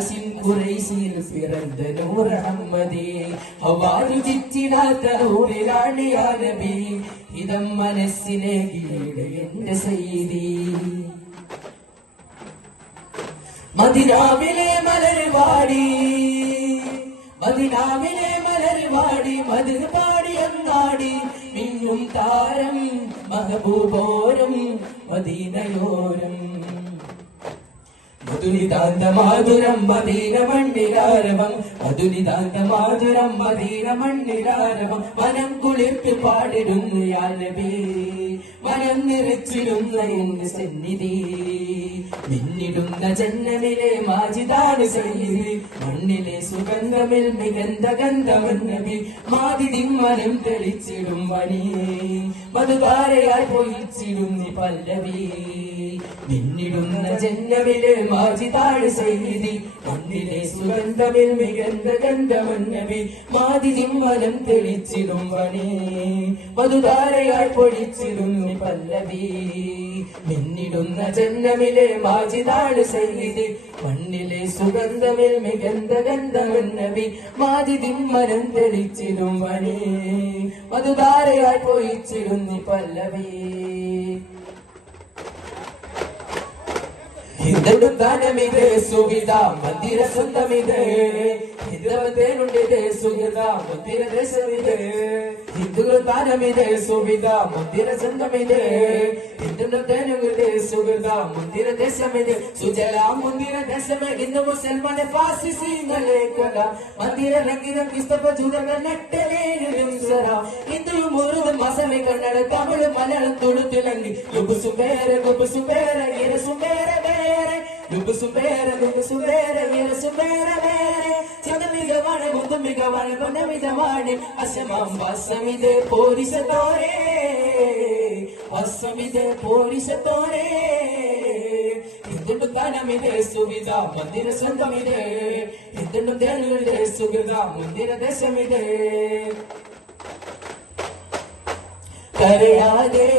അസിൻ ഖുറൈശിയിൽ പിറந்த നൂർ അഹമ്മദി ഹവാരു ചിറ്റിടാത്ത നൂറിലാണ് യാ നബി. ഇതം മനസ്സിനെ കീഴ് എന്റെ സയ്യിദി. മദിനാവിലെ മലർവാടി മദിനാവിലെ മലർവാടി മതിർ പാടി എന്നാടി. മിന്നും താരം മഹബൂബോരം മദീനയോരം. മധുനിതാന്ത മാധുരം മദീന മണ്ണിലാരവം അതുനിതാന്ത മാധുരം മദീന മണ്ണിലാരവം മനം കുളിർത്ത് പാടിടുന്നു യാനബി മനം നിറച്ചിടുന്ന എന്റെ സന്നിധി. മിന്നിടുന്ന ജന്മമിലെ മാജിദാണ് സയ്യിദി. മണ്ണിലെ സുഗന്ധമിൽ മികന്ത ഗന്ധമന്നബി മാതിരി മനം തെളിച്ചിടും വണി മധുപാരയായി പൊയിച്ചിടും പല്ലവി. മിന്നിടുന്ന ജന്നമിലെ വാജിതാഴ് സൈതി കണ്ണിലെ സുഗന്ധമിൽ മികന്ത ഗന്ധമന്നമേ മാതിരിം തെളിച്ചിടും വനേ. മധുതാരയാൾ പൊളിച്ചിടുന്നു പല്ലവി. മിന്നിടുന്ന ജന്മമിലെ മാജിതാൾ സൈതി മണ്ണിലെ സുഗന്ധമിൽ മികന്ത ഗന്ധമന്നവി മാതിരിം മനം തെളിച്ചിടും വനേ. മധുതാരയാൾ പൊയിച്ചിടുന്നു പല്ലവി. ಹಿಂದೆಡು ದಾನವಿದೆ ಸುಗಿದ ಮಂದಿರ ಸಂತಮಿದೆ ಹಿಂದವತ್ತೇನುಂಡಿದೆ ಸುಗಿದ ಮಂದಿರ ದೇಶವಿದೆ ಹಿಂದುಗಳ ದಾನವಿದೆ ಸುಗಿದ ಮಂದಿರ ಸಂತಮಿದೆ ಹಿಂದುನದೇನುಗಿದೆ ಸುಗಿದ ಮಂದಿರ ದೇಶವಿದೆ ಸುಜಲ ಮುಂದಿನ ದೇಶಮೇ ಇಂದು ಮುಸಲ್ಮಾನೆ ಪಾಸಿಸಿ ಲೇಖನ ಮಂದಿರ ರಂಗಿನ ಕಿಸ್ತಪ ಜುಗನ ನೆಟ್ಟಲೇನು ನಿಮ್ಸರ ಇಂದು ಮುರುದ ಮಸಮೆ ಕನ್ನಡ ತಮಿಳು ಮಲಯಾಳ ತುಳುತಿಲಂಗಿ ಗುಬುಸು ಬೇರೆ ಗುಬುಸು ಬೇರೆ ಇರಸು ಬೇರೆ പേരെ ലുബുസു പേരെ ലുബുസു പേരെ ഇരസു പേരെ പേരെ ചന്ത അസമം മുന്തു പോരിസ തോരേ വസമിത് വസമിത് പോരിസത്തോരേ ഹിന്ദുണ്ടും ദാനമിത് സുവിധ മന്ദിര സ്വന്തമിത്. ഹിന്ദുണ്ടും ദേനുകളുടെ സുഗത മന്ദിര ദേശമിത്. കരയാതെ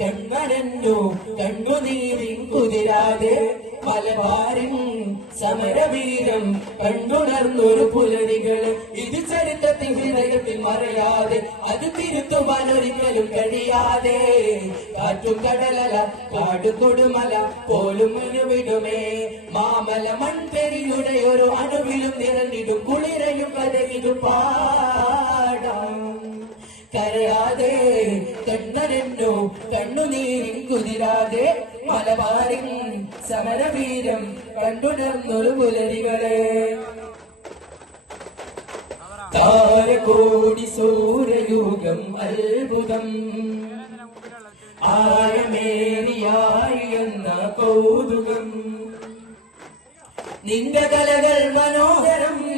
കൺമനന്നു കണ്ണുനീരിൻ കുതിരാതെ സമരവീരം കണ്ടുണർന്നൊരു പുലരികൾ ഇത് ചരിത്രത്തിൽ ഹൃദയത്തിൽ മറയാതെ അത് തിരുത്തുവാൻ ഒരിക്കലും കഴിയാതെ. കാറ്റും കടലല കാടു കൊടുമല പോലും വിടുമേ മാമല മൺപെരിയുടെ ഒരു അണുവിലും നിറഞ്ഞിടും കുളിരയും കരയിടും പാടാം. കരയാതെ കണ്ണരന്നു കണ്ണുനീരിൻ കുതിരാതെ മലബാറിൻ സമരവീരം കണ്ടുണർന്നൊരു പുലരികളെ. താരകോടി സൂര്യയുഗം അത്ഭുതം. ആഴമേറിയായി എന്ന കൗതുകം. നിന്റെ കലകൾ മനോഹരം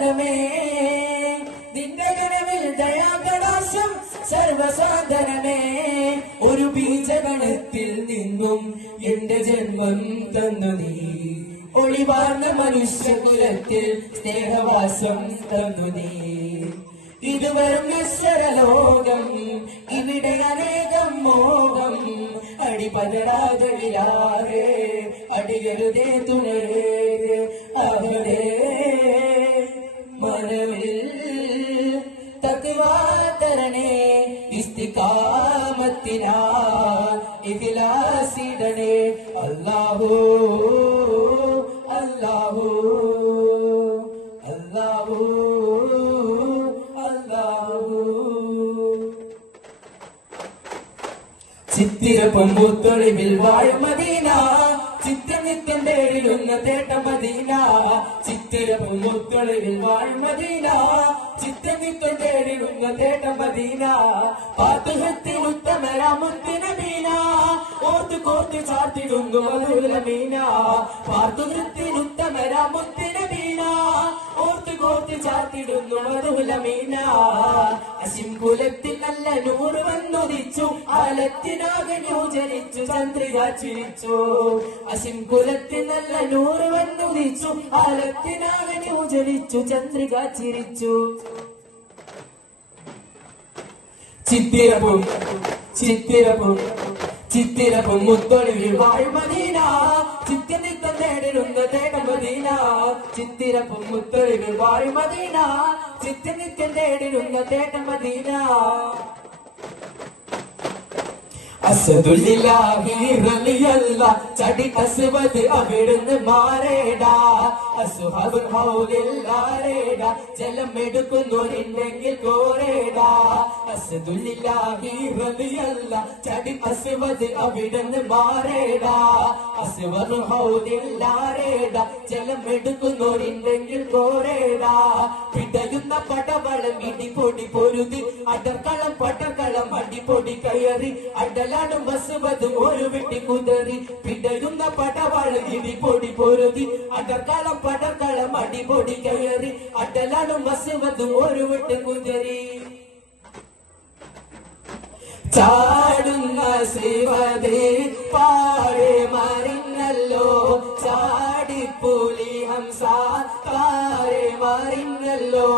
സോദരമേ നിന്റെ കനവിൽ ദയാകടാശം സർവസാധനമേ ഒരു ബീജഗണത്തിൽ നിന്നും എന്റെ ജന്മം തന്നു നീ. ഒളിവാർന്ന മനുഷ്യകുലത്തിൽ സ്നേഹവാസം തന്നു നീ. ഇതുവരും നിശ്ചരലോകം ഇവിടെ അനേകം മോഹം. അടിപതരാതെ വിലാതെ അടികരുതേ തുണരേ തത്വാതരണേ ഇസ്തികാമത്തിനാ ഇതിലാസിടണേ അല്ലാഹോ അല്ലാഹോ അല്ലാഹോ അല്ലാഹോ. ചിത്തിര പൊമ്പുത്തൊളിവിൽ വാഴും മദീന ചിത്തനിത്യം തേടിടുന്ന തേട്ട മദീന. ചിത്തിര പൊമ്പുത്തൊളിവിൽ വാഴും മദീന ചിത്തനിത്യം തേടിടുന്ന തേട്ട മദീന പാത്തുഹത്തിൽ ഉത്തമരാമുത്തിന മീന ഓർത്ത് കോർത്ത് ചാർത്തിടുന്നു മധുര മീന പാത്തുഹത്തിൽ ഉത്തമരാമുത്തിന മീന ഓർത്ത് കോർത്ത് ചാർത്തിടുന്നു മധുര മീന നല്ല നൂറ് വന്നുദിച്ചു ആലത്തിനാകെ ന്യൂജനിച്ചു. ചന്ദ്രിക ചിരിച്ചു. അസിംകുലത്തിൽ നല്ല നൂറ് വന്നുദിച്ചു ആലത്തിനാകെ ന്യൂജനിച്ചു. ചന്ദ്രിക ചിരിച്ചു. ചിത്തിരപ്പും ചിത്തിരപ്പും ചിത്തിരപ്പും മുത്തൊളിവിൽ വാഴ്മദീന ചിത്തിനിത്തം നേടിരുന്ന തേടം മദീന. ചിത്തിരപ്പും മുത്തൊളിവിൽ വാഴ്മദീന ചിത്തിനിത്യം നേടിരുന്ന തേടം മദീന. അസദുല്ലാഹി റളിയല്ല ചടി അസ്വദ് അവിടുന്ന് മാറേടാ. അസുഹബുൽ ഹൗലില്ലാരേടാ ജലം അസദുല്ലാഹി റളിയല്ല ചടി അസുവത് അവിടുന്ന് മാറേടാ. അസുവത് ഹൗലില്ലാരേടാ ജലം പോരേടാ. പിടയുന്ന പടവളം ഇടിപൊടി പൊരുതി. അടർക്കളം പടക്കളം അടിപൊടി കയറി. അടലാടും വസുവത് ഒരു വിട്ടി കുതറി. പിടയുന്ന പടവളം ഇടിപൊടി പൊരുതി. അടർക്കളം പടക്കളം അടിപൊടി കയറി. അടലാടും വസുവത് ഒരു വിട്ട് കുതറി. ചാടുന്ന ശ്രീമതി പാടി മറിഞ്ഞല്ലോ. പുലി ഹംസ താരെ മറിഞ്ഞല്ലോ.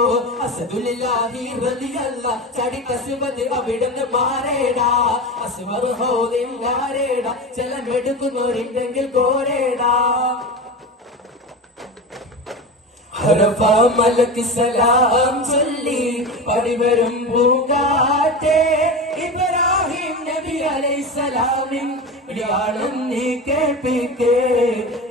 അസദുലില്ലാഹി റളിയല്ല ചടി കസുമത് അവിടുന്ന് മാറേടാ. അസുവർ ഹോദില്ലാരേടാ ചെലമെടുക്കുന്നവരുണ്ടെങ്കിൽ കോരേടാ. ഹർഫ മലക്ക് സലാം ചൊല്ലി പടിവരും അലൈസലാമിൻ വിളിയാളം നീ കേൾപ്പിക്ക്.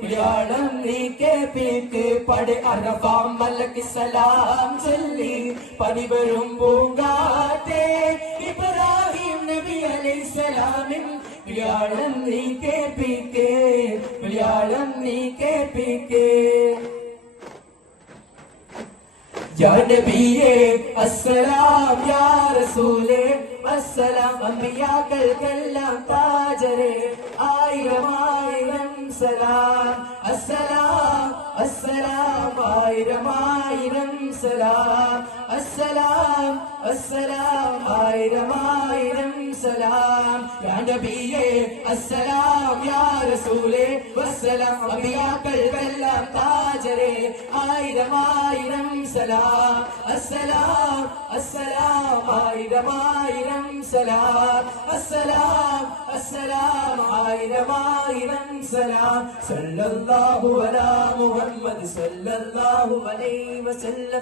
വിളിയാളം നീ കേൾപ്പിക്ക്. പടി അറഫ മലക്ക് സലാം ചൊല്ലി. പടിവരും പൂങ്കാറ്റേ. ഇബ്രാഹിം നബി അലൈസലാമിൻ വിളിയാളം നീ കേൾപ്പിക്ക്. വിളിയാളം നീ കേൾപ്പിക്ക്. യാ നബിയേ അസ്സലാം യാ റസൂലേ അസ്സലാം അമ്പിയാക്കൾക്കെല്ലാം താജരേ ആയിരം ആയിരം സലാം അസ്സലാം അസ്സലാം ആയിരം ആയിരം സലാം അസ്സലാം അസ്സലാം ആയിരം ആയിരം സലാം യാ നബിയേ അസ്സലാം യാ റസൂലേ വസ്സലാം അമ്പിയാക്കൾക്കെല്ലാം താജരെ ആയിരം ആയിരം സലാം അസ്സലാം അസ്സലാം ആയിരം ആയിരം സലാം അസ്സലാം അസ്സലാം ആയിരം ആയിരം സലാം സല്ലല്ലാഹു അലാ മുഹമ്മദ് സല്ലല്ലാഹു അലൈഹി വസല്ലം